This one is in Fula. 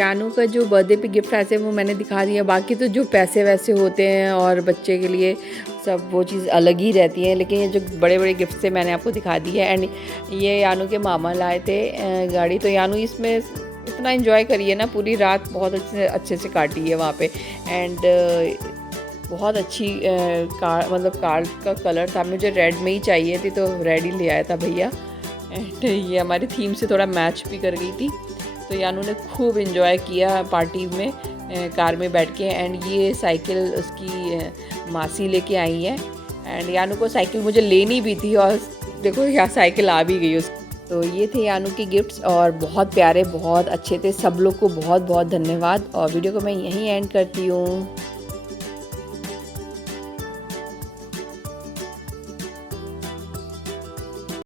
यानू का जो बर्थडे पे गिफ्ट ऐसे वो मैंने दिखा दिया, बाकी तो जो पैसे वैसे होते हैं और बच्चे के लिए सब वो चीज़ अलग ही रहती है, लेकिन ये जो बड़े बड़े गिफ्ट से मैंने आपको दिखा दी है। एंड ये यानू के मामा लाए थे गाड़ी, तो यानू इसमें इतना एंजॉय करी है ना, पूरी रात बहुत अच्छे से काटी है वहाँ पे। एंड बहुत अच्छी कार, मतलब कार का कलर था, मुझे रेड में ही चाहिए थी तो रेड ही ले आया था भैया। एंड ये हमारी थीम से थोड़ा मैच भी कर गई थी, तो यानू ने खूब इन्जॉय किया पार्टी में कार में बैठ के। एंड ये साइकिल उसकी मासी लेके आई है, एंड यानू को साइकिल मुझे लेनी भी थी और देखो यहाँ साइकिल आ भी गई उसकी। तो ये थे यानू के गिफ्ट्स और बहुत प्यारे, बहुत अच्छे थे। सब लोग को बहुत बहुत धन्यवाद और वीडियो को मैं यहीं एंड करती हूँ।